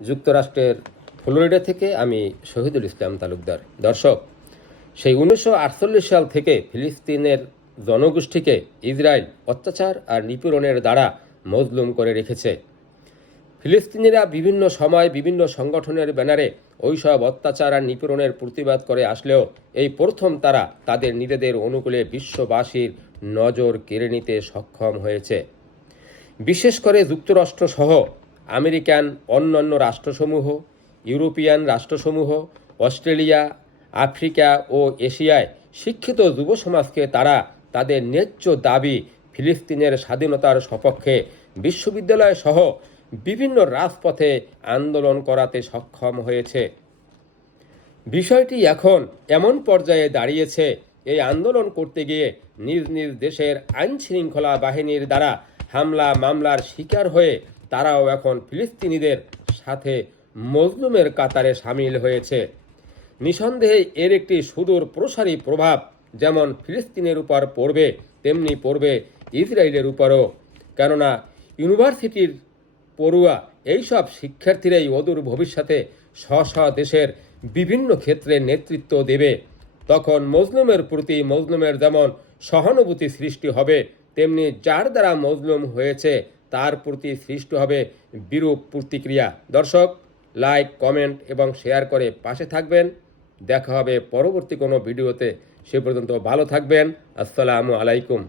যুক্তরাষ্ট্রের ফ্লোরিডা থেকে আমি শহীদুল ইসলাম তালুকদার। দর্শক, সেই উনিশশো আটচল্লিশ সাল থেকে ফিলিস্তিনের জনগোষ্ঠীকে ইসরায়েল অত্যাচার আর নিপীড়নের দ্বারা মজলুম করে রেখেছে। ফিলিস্তিনিরা বিভিন্ন সময় বিভিন্ন সংগঠনের ব্যানারে ওইসব অত্যাচার আর নিপীড়নের প্রতিবাদ করে আসলেও এই প্রথম তারা তাদের নিজেদের অনুকূলে বিশ্ববাসীর নজর কেড়ে নিতে সক্ষম হয়েছে। বিশেষ করে যুক্তরাষ্ট্র সহ আমেরিকান অন্যান্য রাষ্ট্রসমূহ, ইউরোপিয়ান রাষ্ট্রসমূহ, অস্ট্রেলিয়া, আফ্রিকা ও এশিয়ায় শিক্ষিত যুব সমাজকে তারা তাদের ন্যায্য দাবি ফিলিস্তিনের স্বাধীনতার সপক্ষে বিশ্ববিদ্যালয় সহ বিভিন্ন রাজপথে আন্দোলন করাতে সক্ষম হয়েছে। বিষয়টি এখন এমন পর্যায়ে দাঁড়িয়েছে, এই আন্দোলন করতে গিয়ে নিজ নিজ দেশের আইন শৃঙ্খলা বাহিনীর দ্বারা হামলা মামলার শিকার হয়ে তারাও এখন ফিলিস্তিনিদের সাথে মজলুমের কাতারে সামিল হয়েছে। নিঃসন্দেহে এর একটি সুদূর প্রসারী প্রভাব যেমন ফিলিস্তিনের উপর পড়বে, তেমনি পড়বে ইসরায়েলের উপরও। কেননা ইউনিভার্সিটির পড়ুয়া এইসব শিক্ষার্থীরাই অদূর ভবিষ্যতে স্ব দেশের বিভিন্ন ক্ষেত্রে নেতৃত্ব দেবে। তখন মজলুমের প্রতি মজলুমের যেমন সহানুভূতি সৃষ্টি হবে, তেমনি যার দ্বারা মজলুম হয়েছে তার প্রতি সৃষ্ট হবে বিরূপ প্রতিক্রিয়া। দর্শক লাইক কমেন্ট এবং শেয়ার করে পাশে থাকবেন। দেখা হবে পরবর্তী কোনো ভিডিওতে। সে পর্যন্ত ভালো থাকবেন। আসসালামু আলাইকুম।